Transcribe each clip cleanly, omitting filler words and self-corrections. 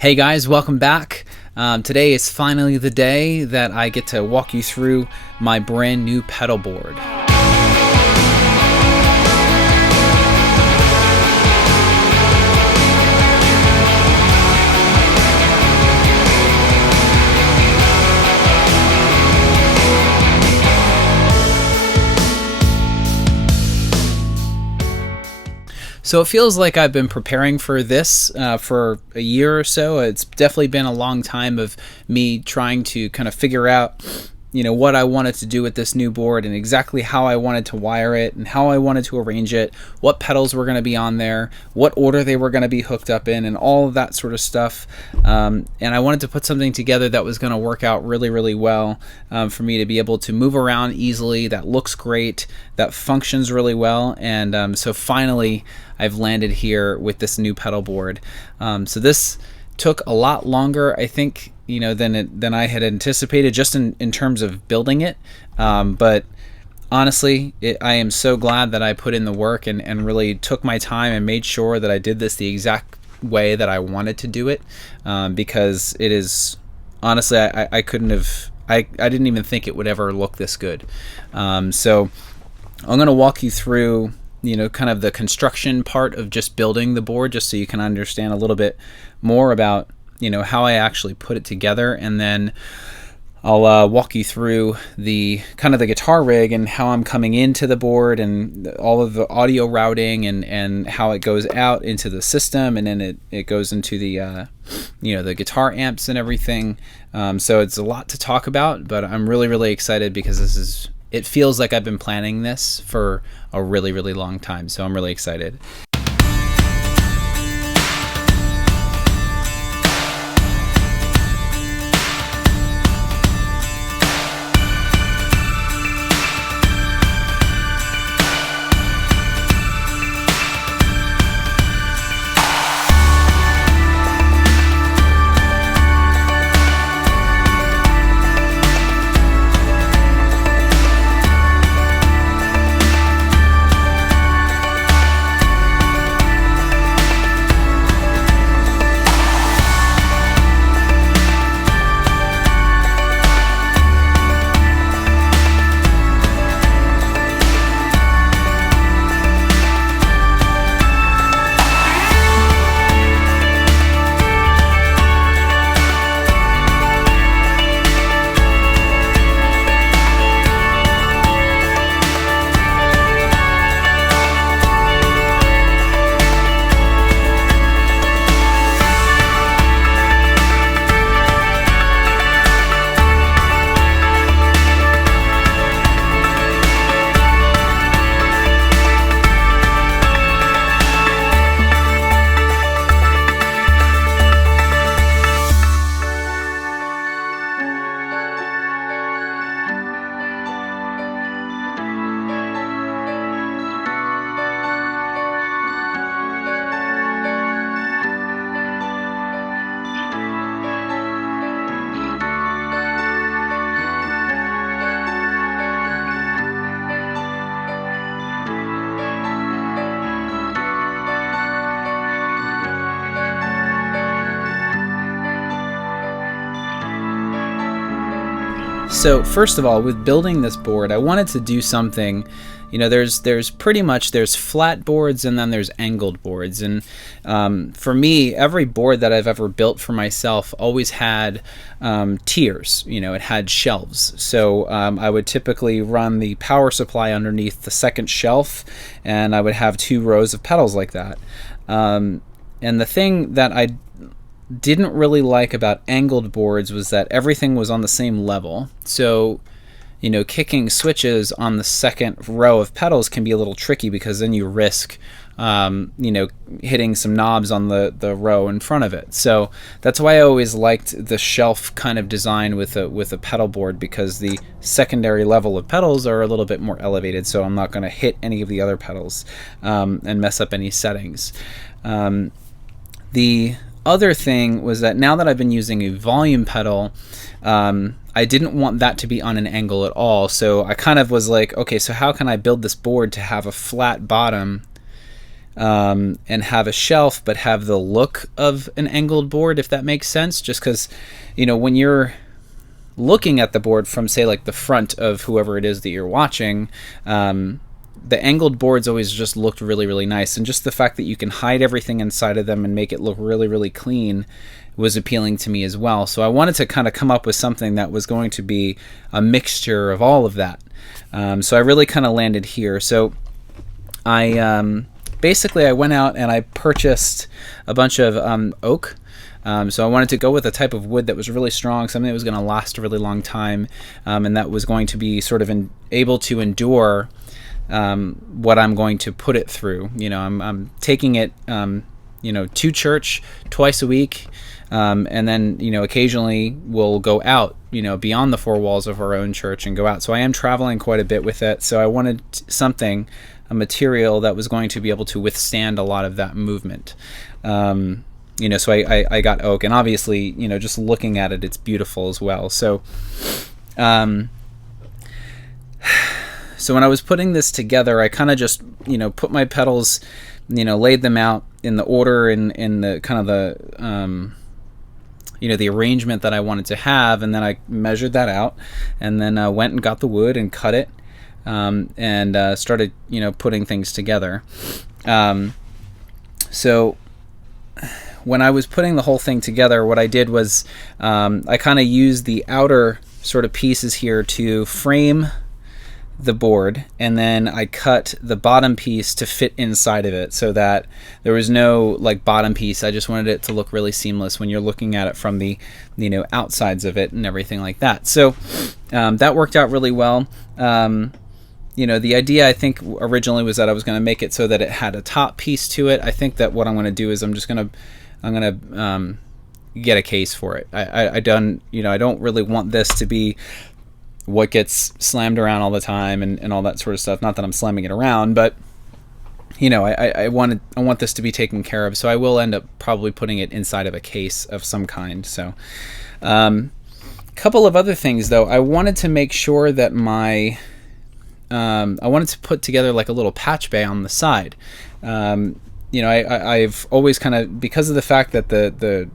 Hey guys, welcome back. Today is finally the day that I get to walk you through my brand new pedal board. So it feels like I've been preparing for this for a year or so. It's definitely been a long time of me trying to kind of figure out, what I wanted to do with this new board and exactly how I wanted to wire it and how I wanted to arrange it, what pedals were going to be on there, what order they were going to be hooked up in, and all of that sort of stuff. And I wanted to put something together that was going to work out really, really well for me to be able to move around easily, that looks great, that functions really well. And so finally, I've landed here with this new pedal board. So this took a lot longer, I think, than I had anticipated, just in terms of building it. But honestly, I am so glad that I put in the work and really took my time and made sure that I did this the exact way that I wanted to do it, because it is, honestly, I couldn't have, I didn't even think it would ever look this good. So I'm going to walk you through kind of the construction part of just building the board, just so you can understand a little bit more about how I actually put it together, and then I'll walk you through the kind of the guitar rig and how I'm coming into the board and all of the audio routing and how it goes out into the system, and then it goes into the the guitar amps and everything. So it's a lot to talk about, but I'm really, really excited because it feels like I've been planning this for a really, really long time. So I'm really excited. So first of all, with building this board, I wanted to do something, there's pretty much, there's flat boards and then there's angled boards. And for me, every board that I've ever built for myself always had tiers, it had shelves. So I would typically run the power supply underneath the second shelf, and I would have 2 rows of pedals like that. And the thing that I didn't really like about angled boards was that everything was on the same level. So, kicking switches on the second row of pedals can be a little tricky, because then you risk, hitting some knobs on the row in front of it. So that's why I always liked the shelf kind of design with a pedal board, because the secondary level of pedals are a little bit more elevated, so I'm not going to hit any of the other pedals and mess up any settings. The other thing was that now that I've been using a volume pedal, I didn't want that to be on an angle at all. So I kind of was like, okay, so how can I build this board to have a flat bottom and have a shelf, but have the look of an angled board, if that makes sense. Just because, when you're looking at the board from, say, like the front of whoever it is that you're watching, the angled boards always just looked really, really nice. And just the fact that you can hide everything inside of them and make it look really, really clean was appealing to me as well. So I wanted to kind of come up with something that was going to be a mixture of all of that. So I really kind of landed here. So I basically I went out and I purchased a bunch of oak. So I wanted to go with a type of wood that was really strong, something that was going to last a really long time, and that was going to be sort of able to endure what I'm going to put it through. I'm taking it, to church twice a week, and then, occasionally we'll go out, beyond the four walls of our own church and go out. So I am traveling quite a bit with it. So I wanted a material that was going to be able to withstand a lot of that movement. So I got oak, and obviously, just looking at it, it's beautiful as well. So, so when I was putting this together, I kind of just, put my pedals, laid them out in the order and in the kind of the, the arrangement that I wanted to have. And then I measured that out, and then went and got the wood and cut it, and started, putting things together. So when I was putting the whole thing together, what I did was I kind of used the outer sort of pieces here to frame the board, and then I cut the bottom piece to fit inside of it, so that there was no like bottom piece. I just wanted it to look really seamless when you're looking at it from the outsides of it and everything like that. So that worked out really well. The idea, I think, originally was that I was going to make it so that it had a top piece to it. I think that what I'm going to do is I'm going to get a case for it. I don't really want this to be what gets slammed around all the time and all that sort of stuff. Not that I'm slamming it around, but I want this to be taken care of. So I will end up probably putting it inside of a case of some kind. So couple of other things though. I wanted to make sure that I wanted to put together like a little patch bay on the side. I've always kind of, because of the fact that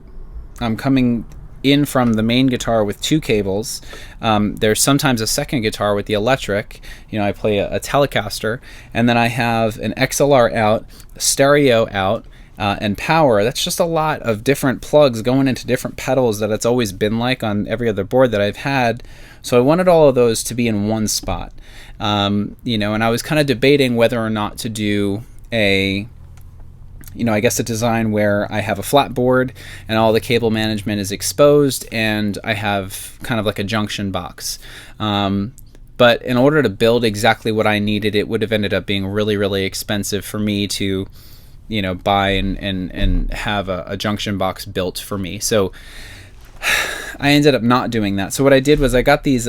I'm coming in from the main guitar with two cables, there's sometimes a second guitar with the electric. I play a Telecaster, and then I have an XLR out, a stereo out, and power. That's just a lot of different plugs going into different pedals that it's always been like on every other board that I've had. So I wanted all of those to be in one spot. And I was kind of debating whether or not to do a design where I have a flat board and all the cable management is exposed, and I have kind of like a junction box. But in order to build exactly what I needed, it would have ended up being really, really expensive for me to, buy and have a junction box built for me. So I ended up not doing that. So what I did was I got these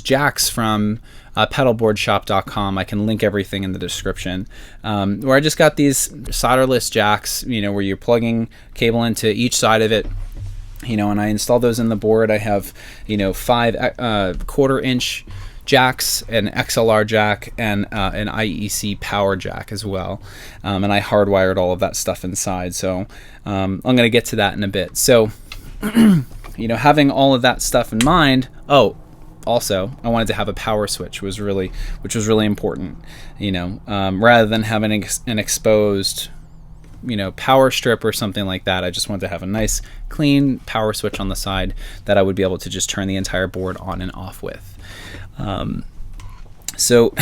jacks from pedalboardshop.com. I can link everything in the description. Where I just got these solderless jacks, where you're plugging cable into each side of it, and I installed those in the board. I have, 5 1/4-inch jacks, an XLR jack, and an IEC power jack as well. And I hardwired all of that stuff inside. So I'm going to get to that in a bit. So, having all of that stuff in mind, also, I wanted to have a power switch, which was really important. Rather than having an exposed, power strip or something like that, I just wanted to have a nice, clean power switch on the side that I would be able to just turn the entire board on and off with. So,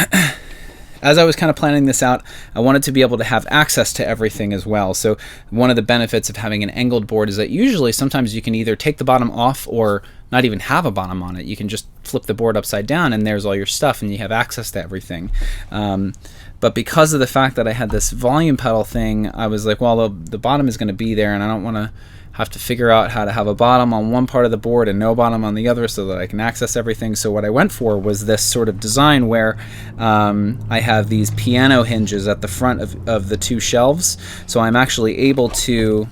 as I was kind of planning this out, I wanted to be able to have access to everything as well. So one of the benefits of having an angled board is that usually sometimes you can either take the bottom off or not even have a bottom on it. You can just flip the board upside down and there's all your stuff and you have access to everything. But because of the fact that I had this volume pedal thing, I was like, well, the bottom is going to be there and I don't want to have to figure out how to have a bottom on one part of the board and no bottom on the other so that I can access everything. So what I went for was this sort of design where I have these piano hinges at the front of the two shelves. So I'm actually able to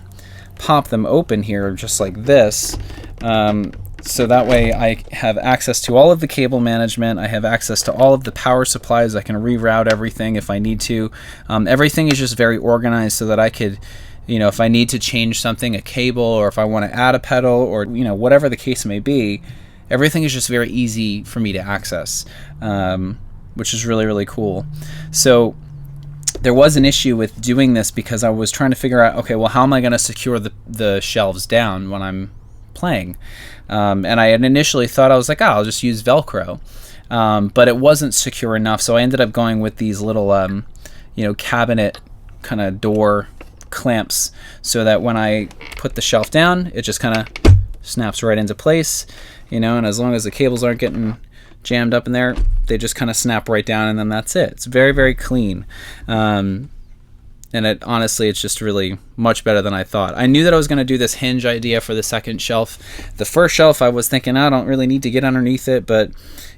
pop them open here just like this, So that way I have access to all of the cable management. I have access to all of the power supplies. I can reroute everything if I need to. Everything is just very organized so that I could, you know, if I need to change something, a cable, or if I want to add a pedal, or, you know, whatever the case may be, everything is just very easy for me to access, which is really, really cool. So there was an issue with doing this because I was trying to figure out, okay, well, how am I going to secure the shelves down when I'm playing? And I had initially thought, I was like, oh, I'll just use Velcro. But it wasn't secure enough, so I ended up going with these little, you know, cabinet kind of door clamps, so that when I put the shelf down, it just kind of snaps right into place, you know, and as long as the cables aren't getting jammed up in there, they just kind of snap right down, and then that's it. It's very, very clean. And it honestly, it's just really much better than I thought. I knew that I was going to do this hinge idea for the second shelf. The first shelf, I was thinking, I don't really need to get underneath it, but,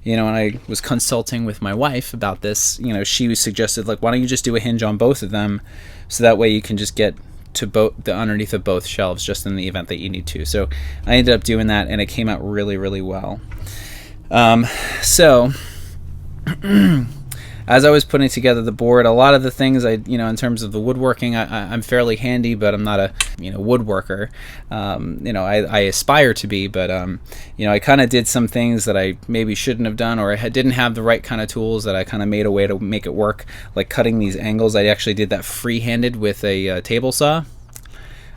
you know, when I was consulting with my wife about this, you know, she suggested, like, why don't you just do a hinge on both of them, so that way you can just get to the underneath of both shelves just in the event that you need to. So I ended up doing that, and it came out really, really well. So as I was putting together the board, a lot of the things you know, in terms of the woodworking, I'm fairly handy, but I'm not a, you know, woodworker. You know, I aspire to be, but, you know, I kind of did some things that I maybe shouldn't have done, or I didn't have the right kind of tools that I kind of made a way to make it work, like cutting these angles. I actually did that free-handed with a table saw.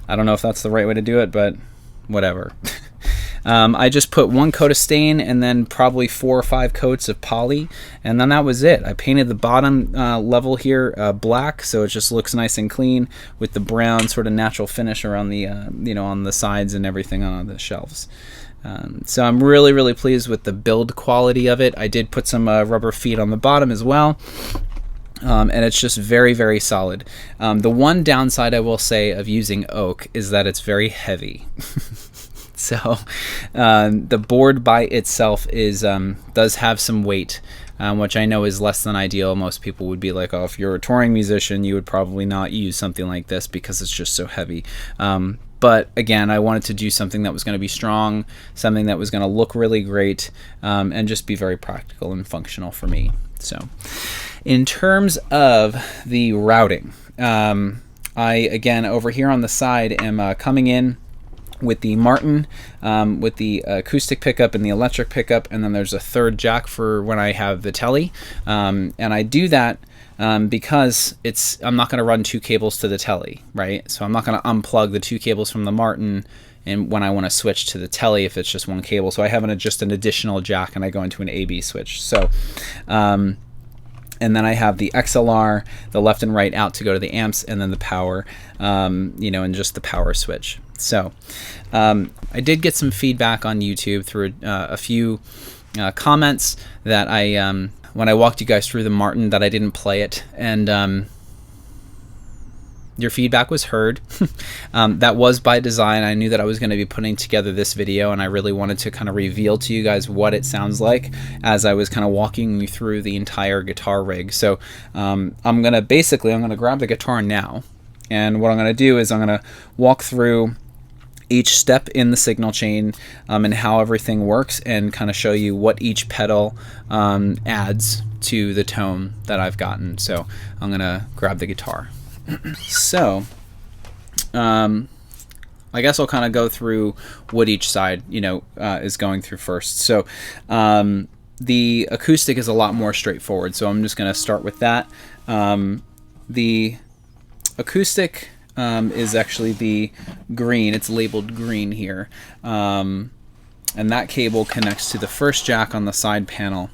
I don't know if that's the right way to do it, but whatever. I just put one coat of stain and then probably 4 or 5 coats of poly, and then that was it. I painted the bottom level here black, so it just looks nice and clean, with the brown sort of natural finish around the you know, on the sides and everything on the shelves. So I'm really, really pleased with the build quality of it. I did put some rubber feet on the bottom as well. And it's just very, very solid. The one downside I will say of using oak is that it's very heavy. So the board by itself does have some weight, which I know is less than ideal. Most people would be like, oh, if you're a touring musician, you would probably not use something like this because it's just so heavy. But again, I wanted to do something that was going to be strong, something that was going to look really great, and just be very practical and functional for me. So in terms of the routing, I, again, over here on the side, am coming in with the Martin, with the acoustic pickup and the electric pickup, and then there's a third jack for when I have the telly. And I do that because I'm not going to run 2 cables to the telly, right? So I'm not going to unplug the 2 cables from the Martin and when I want to switch to the telly if it's just 1 cable. So I have just an additional jack, and I go into an AB switch. So and then I have the XLR, the left and right out to go to the amps, and then the power, you know, and just the power switch. So I did get some feedback on YouTube through a few comments that when I walked you guys through the Martin, that I didn't play it, and your feedback was heard. That was by design. I knew that I was going to be putting together this video, and I really wanted to kind of reveal to you guys what it sounds like as I was kind of walking you through the entire guitar rig. So I'm going to grab the guitar now, and what I'm going to do is I'm going to walk through each step in the signal chain and how everything works, and kind of show you what each pedal adds to the tone that I've gotten. So I'm going to grab the guitar. So I guess I'll kind of go through what each side, you know, is going through first. So the acoustic is a lot more straightforward, so I'm just going to start with that. The acoustic is actually the green. It's labeled green here. And that cable connects to the first jack on the side panel.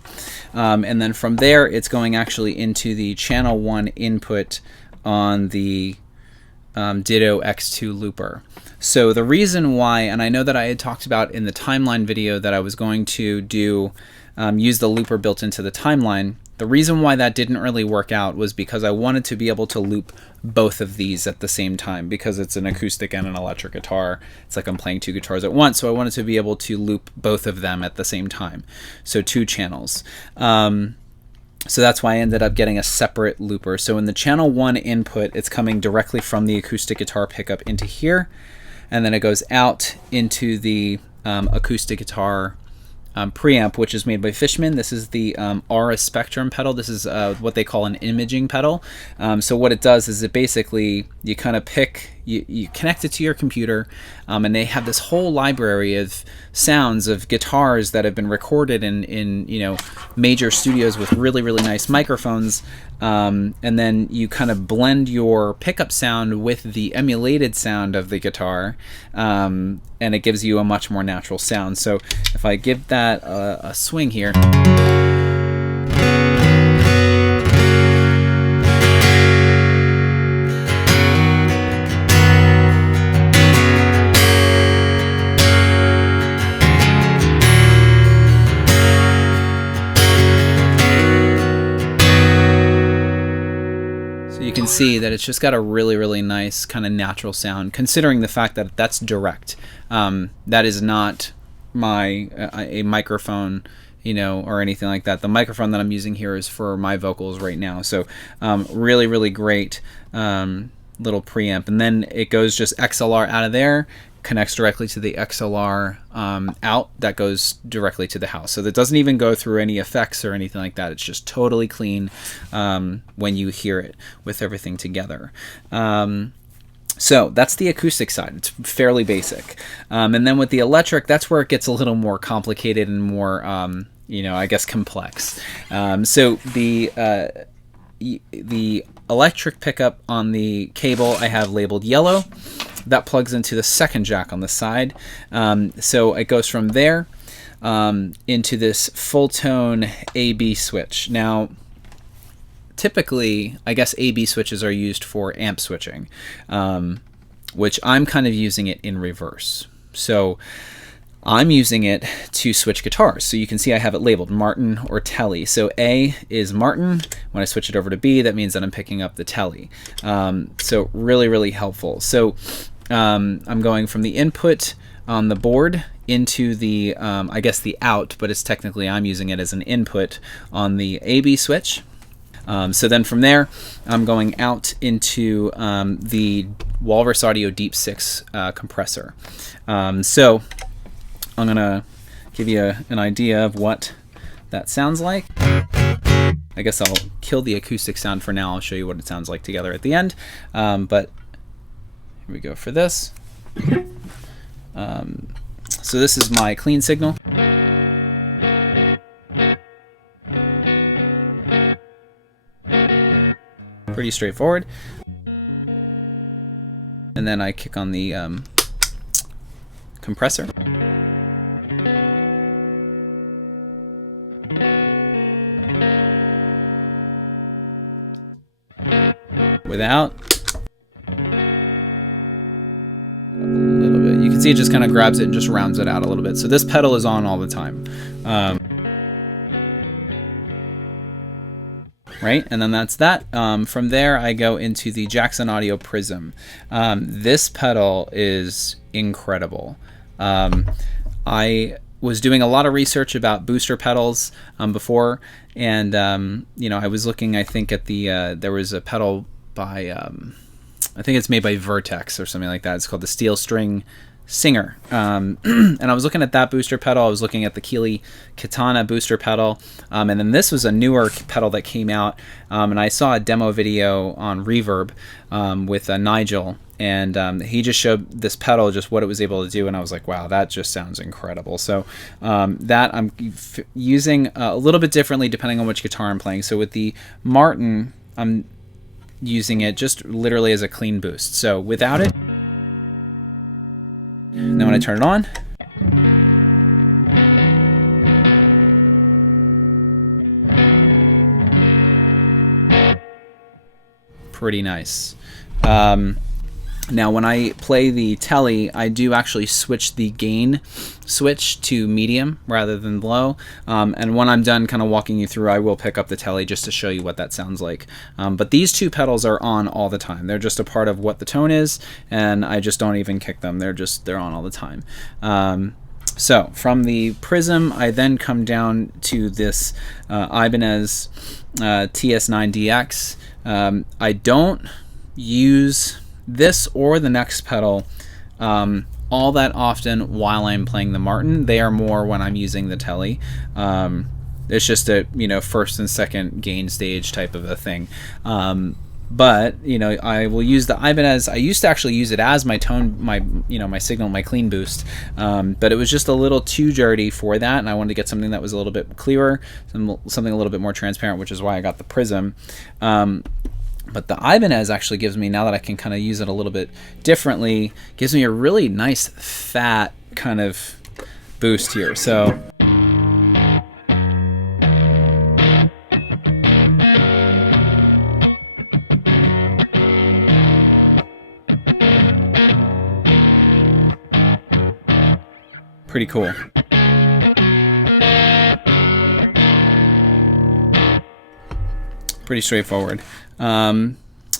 And then from there, it's going actually into the channel 1 input on the Ditto X2 looper. So the reason why, and I know that I had talked about in the timeline video that I was going to do, use the looper built into the timeline. The reason why that didn't really work out was because I wanted to be able to loop both of these at the same time, because it's an acoustic and an electric guitar. It's like I'm playing 2 guitars at once, so I wanted to be able to loop both of them at the same time. So 2 channels. So that's why I ended up getting a separate looper. So in the channel 1 input, it's coming directly from the acoustic guitar pickup into here, and then it goes out into the acoustic guitar preamp, which is made by Fishman. This is the Aura Spectrum pedal. This is what they call an imaging pedal. So what it does is it basically, you kind of pick, you connect it to your computer, and they have this whole library of sounds of guitars that have been recorded in you know, major studios with really nice microphones, and then you kind of blend your pickup sound with the emulated sound of the guitar, and it gives you a much more natural sound. So if I give that a swing here, you can see that it's just got a really nice kind of natural sound, considering the fact that that's direct. That is not a microphone, you know, or anything like that. The microphone that I'm using here is for my vocals right now. So really great little preamp. And then it goes just XLR out of there, connects directly to the XLR out that goes directly to the house. So that doesn't even go through any effects or anything like that. It's just totally clean when you hear it with everything together. So that's the acoustic side. It's fairly basic. And then with the electric, that's where it gets a little more complicated and more, you know, I guess complex. So the electric pickup on the cable I have labeled yellow. That plugs into the second jack on the side. So it goes from there into this full tone AB switch. Now, typically, I guess AB switches are used for amp switching, which I'm kind of using it in reverse. So I'm using it to switch guitars. So you can see I have it labeled Martin or Tele. So A is Martin. When I switch it over to B, that means that I'm picking up the Tele. So really helpful. So I'm going from the input on the board into the, I guess the out, but it's technically I'm using it as an input on the AB switch. So then from there, I'm going out into the Walrus Audio Deep 6 compressor. So I'm going to give you an idea of what that sounds like. I guess I'll kill the acoustic sound for now. I'll show you what it sounds like together at the end. But here we go for this. So this is my clean signal. Pretty straightforward. And then I kick on the compressor. Without. A little bit. You can see it just kind of grabs it and just rounds it out a little bit. So this pedal is on all the time. Right, and then that's that. From there, I go into the Jackson Audio Prism. This pedal is incredible. I was doing a lot of research about booster pedals before, and you know, I was looking, I think, at the there was a pedal by I think it's made by Vertex or something like that. It's called the Steel String Singer, and I was looking at that booster pedal. I was looking at the Keeley Katana booster pedal, and then this was a newer pedal that came out, and I saw a demo video on Reverb with Nigel, and he just showed this pedal, just what it was able to do, and I was like, wow, that just sounds incredible. So that I'm using a little bit differently depending on which guitar I'm playing. So with the Martin, I'm using it just literally as a clean boost. So without it, and then when I turn it on, pretty nice. Now when I play the Tele, I do actually switch the gain switch to medium rather than low, and when I'm done kind of walking you through, I will pick up the Tele just to show you what that sounds like. But these two pedals are on all the time. They're just a part of what the tone is, and I just don't even kick them. They're on all the time. So from the Prism, I then come down to this Ibanez TS9DX. I don't use this or the next pedal on all that often while I'm playing the Martin. They are more when I'm using the Telly. It's just a, you know, first and second gain stage type of a thing. But, you know, I will use the Ibanez. I used to actually use it as my tone, my signal, my clean boost. But it was just a little too dirty for that, and I wanted to get something that was a little bit clearer, something a little bit more transparent, which is why I got the Prism. But the Ibanez actually gives me, now that I can kind of use it a little bit differently, gives me a really nice fat kind of boost here. So pretty cool. Pretty straightforward.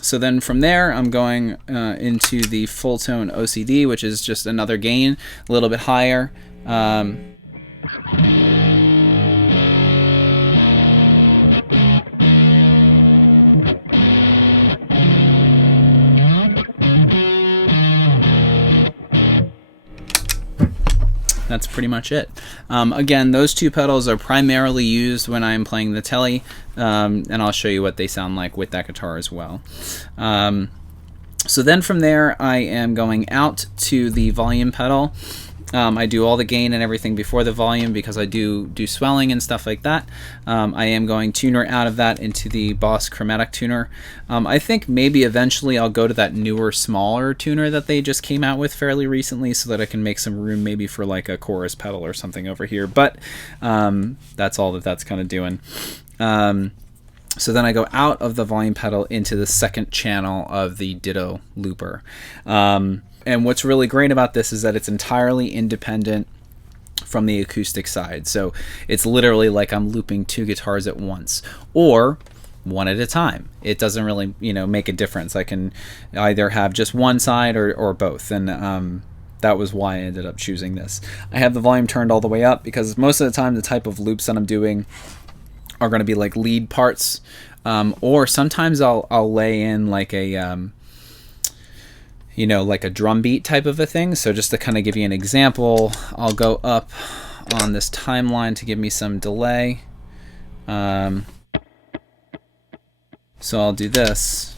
So then from there, I'm going into the full tone OCD, which is just another gain, a little bit higher. That's pretty much it. Again, those two pedals are primarily used when I'm playing the Telly, and I'll show you what they sound like with that guitar as well. So then from there, I am going out to the volume pedal. I do all the gain and everything before the volume because I do swelling and stuff like that. I am going tuner out of that into the Boss Chromatic tuner. I think maybe eventually I'll go to that newer, smaller tuner that they just came out with fairly recently so that I can make some room maybe for like a chorus pedal or something over here. But that's all that's kind of doing. So then I go out of the volume pedal into the second channel of the Ditto looper. And what's really great about this is that it's entirely independent from the acoustic side. So it's literally like I'm looping two guitars at once, or one at a time. It doesn't really, you know, make a difference. I can either have just one side or both. And that was why I ended up choosing this. I have the volume turned all the way up because most of the time the type of loops that I'm doing are going to be like lead parts, or sometimes I'll lay in like a you know, like a drum beat type of a thing. So just to kind of give you an example, I'll go up on this timeline to give me some delay. So I'll do this.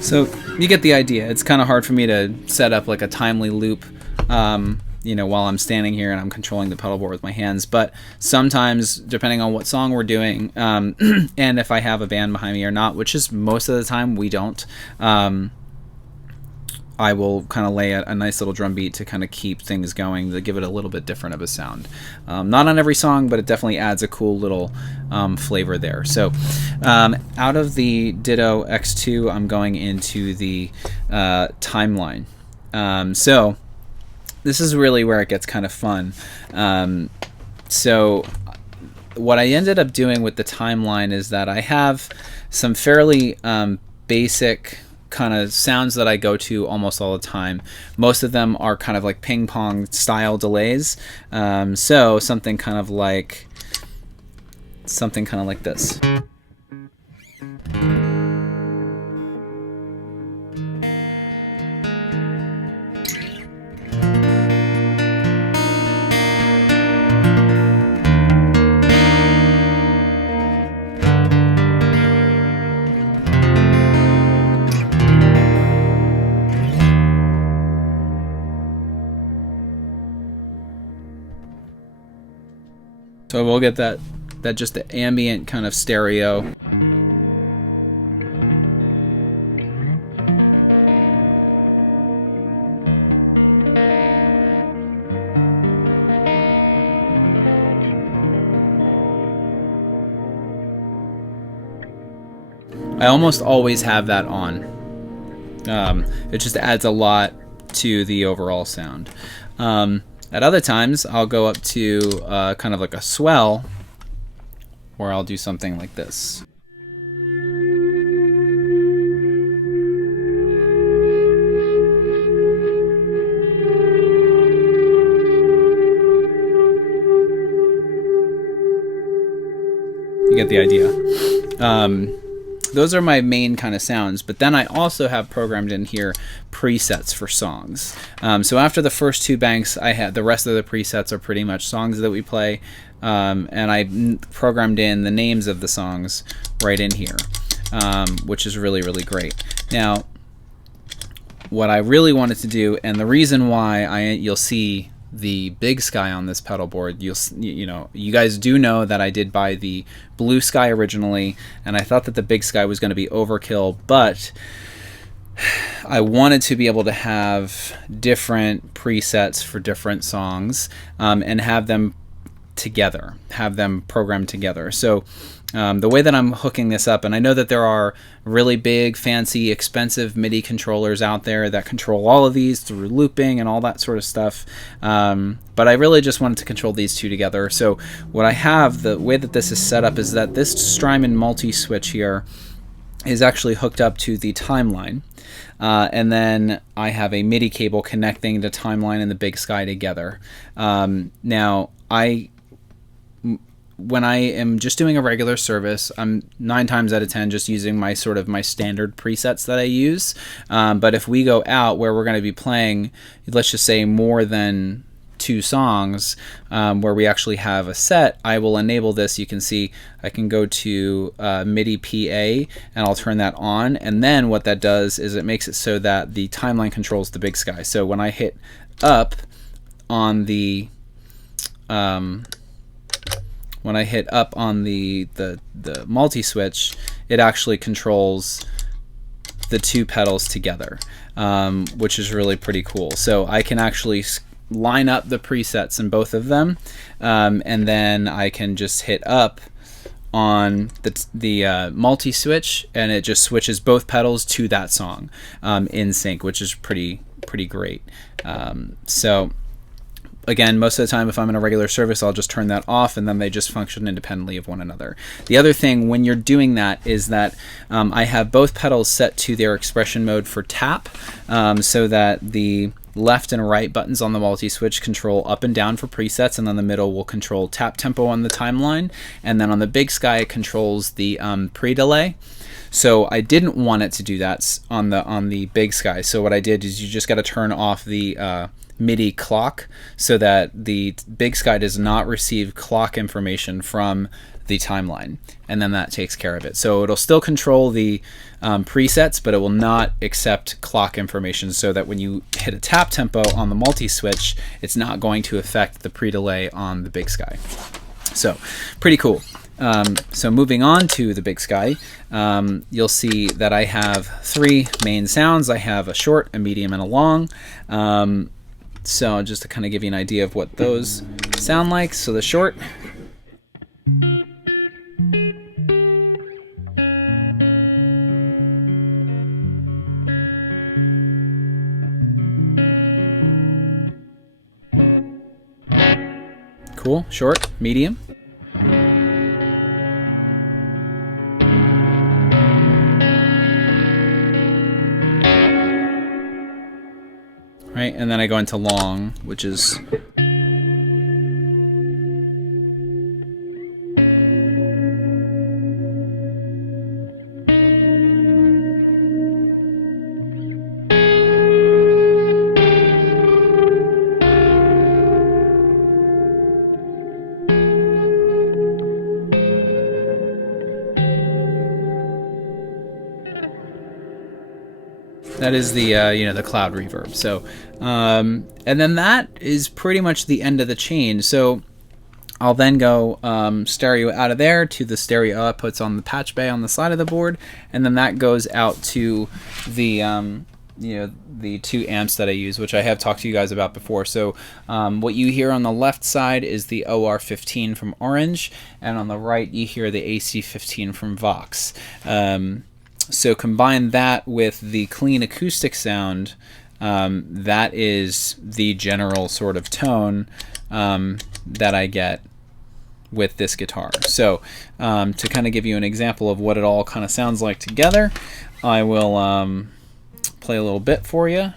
So you get the idea. It's kind of hard for me to set up like a timely loop, you know, while I'm standing here and I'm controlling the pedal board with my hands. But sometimes, depending on what song we're doing, and if I have a band behind me or not, which is most of the time we don't, I will kind of lay a nice little drum beat to kind of keep things going, to give it a little bit different of a sound. Not on every song, but it definitely adds a cool little flavor there. So out of the Ditto X2, I'm going into the timeline. So this is really where it gets kind of fun. So what I ended up doing with the timeline is that I have some fairly basic kind of sounds that I go to almost all the time. Most of them are kind of like ping pong style delays. So something kind of like this. So we'll get that just the ambient kind of stereo. I almost always have that on. It just adds a lot to the overall sound. At other times, I'll go up to kind of like a swell, where I'll do something like this. the idea. Those are my main kind of sounds, but then I also have programmed in here presets for songs. So after the first two banks, I had the rest of the presets are pretty much songs that we play, and I programmed in the names of the songs right in here, which is really, really great. Now, what I really wanted to do, and the reason why you'll see the big sky on this pedal board, you guys do know that I did buy the blue sky originally, and I thought that the big sky was going to be overkill, but I wanted to be able to have different presets for different songs, and have them together, have them programmed together. So the way that I'm hooking this up, and I know that there are really big, fancy, expensive MIDI controllers out there that control all of these through looping and all that sort of stuff, but I really just wanted to control these two together. So what I have, the way that this is set up, is that this Strymon multi-switch here is actually hooked up to the timeline, and then I have a MIDI cable connecting the timeline and the big sky together. Now, when I am just doing a regular service, I'm 9 times out of 10 just using my standard presets that I use. But if we go out where we're going to be playing, let's just say more than 2 songs, where we actually have a set, I will enable this. You can see I can go to MIDI PA and I'll turn that on. And then what that does is it makes it so that the timeline controls the big sky. So when I hit up on the multi-switch, it actually controls the 2 pedals together, which is really pretty cool. So I can actually line up the presets in both of them, and then I can just hit up on the multi-switch, and it just switches both pedals to that song in sync, which is pretty great. So again, most of the time if I'm in a regular service, I'll just turn that off, and then they just function independently of one another. The other thing when you're doing that is that I have both pedals set to their expression mode for tap, so that the left and right buttons on the multi-switch control up and down for presets, and then the middle will control tap tempo on the timeline, and then on the big sky it controls the pre-delay. So I didn't want it to do that on the big sky. So what I did is you just got to turn off the MIDI clock so that the big sky does not receive clock information from the timeline, and then that takes care of it. So it'll still control the presets, but it will not accept clock information, so that when you hit a tap tempo on the multi-switch, it's not going to affect the pre-delay on the big sky. So pretty cool. So moving on to the big sky, you'll see that I have 3 main sounds. I have a short, a medium, and a long. So just to kind of give you an idea of what those sound like. So the short. Cool, short, medium. Right, and then I go into long, which is that is the the cloud reverb. So and then that is pretty much the end of the chain. So I'll then go stereo out of there to the stereo outputs on the patch bay on the side of the board, and then that goes out to the the 2 amps that I use, which I have talked to you guys about before. So what you hear on the left side is the OR15 from Orange, and on the right you hear the AC15 from Vox. So combine that with the clean acoustic sound, that is the general sort of tone that I get with this guitar. So to kind of give you an example of what it all kind of sounds like together, I will play a little bit for you.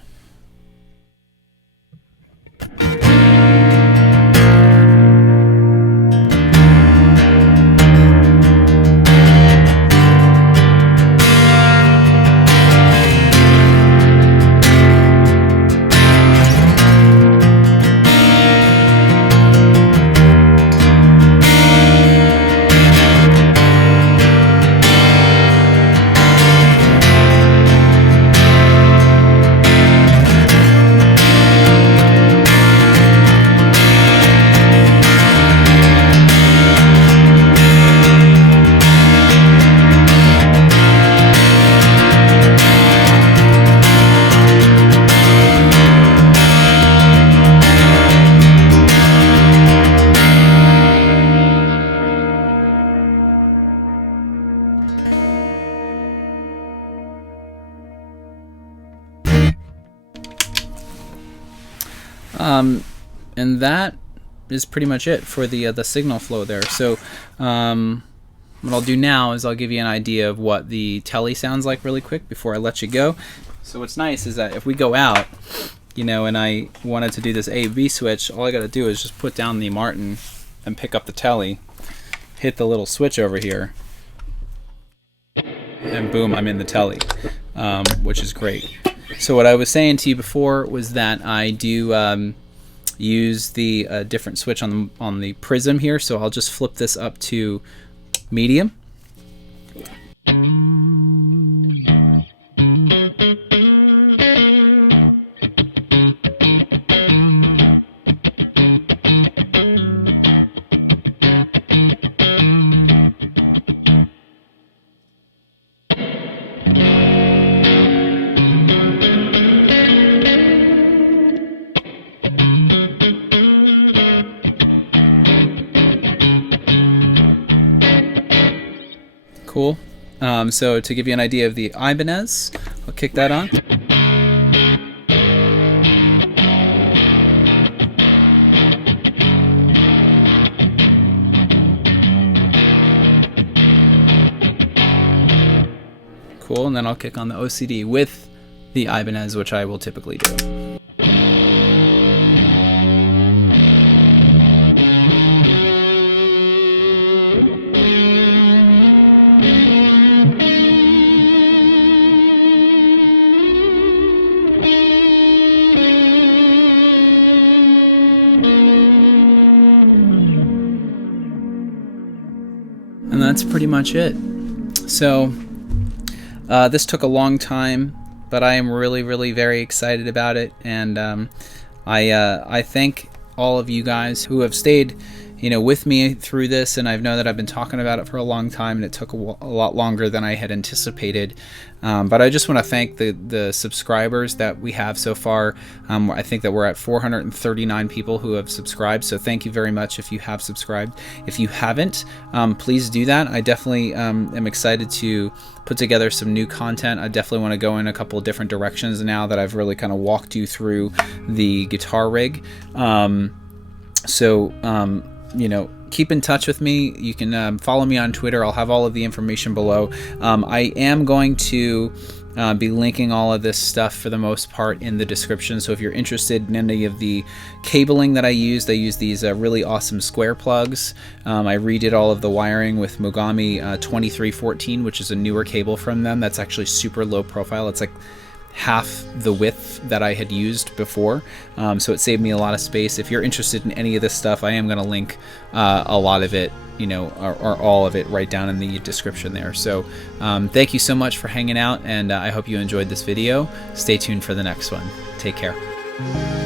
And that is pretty much it for the signal flow there. So what I'll do now is I'll give you an idea of what the telly sounds like really quick before I let you go. So what's nice is that if we go out, you know, and I wanted to do this A/B switch, all I got to do is just put down the Martin and pick up the telly, hit the little switch over here, and boom, I'm in the telly, which is great. So what I was saying to you before was that I do use the different switch on the prism here. So I'll just flip this up to medium. Cool. So to give you an idea of the Ibanez, I'll kick that on. Cool, and then I'll kick on the OCD with the Ibanez, which I will typically do. And that's pretty much it. So this took a long time, but I am really very excited about it, and I thank all of you guys who have stayed, you know, with me through this. And I know that I've been talking about it for a long time, and it took a lot longer than I had anticipated. But I just want to thank the subscribers that we have so far. I think that we're at 439 people who have subscribed. So thank you very much if you have subscribed. If you haven't, please do that. I definitely am excited to put together some new content. I definitely want to go in a couple of different directions now that I've really kind of walked you through the guitar rig. You know, keep in touch with me. You can follow me on Twitter. I'll have all of the information below. I am going to be linking all of this stuff for the most part in the description. So if you're interested in any of the cabling that I use these really awesome square plugs. I redid all of the wiring with Mogami 2314, which is a newer cable from them. That's actually super low profile. It's like half the width that I had used before, so it saved me a lot of space. If you're interested in any of this stuff, I am going to link a lot of it, you know, or all of it right down in the description there. So thank you so much for hanging out, and I hope you enjoyed this video. Stay tuned for the next one. Take care.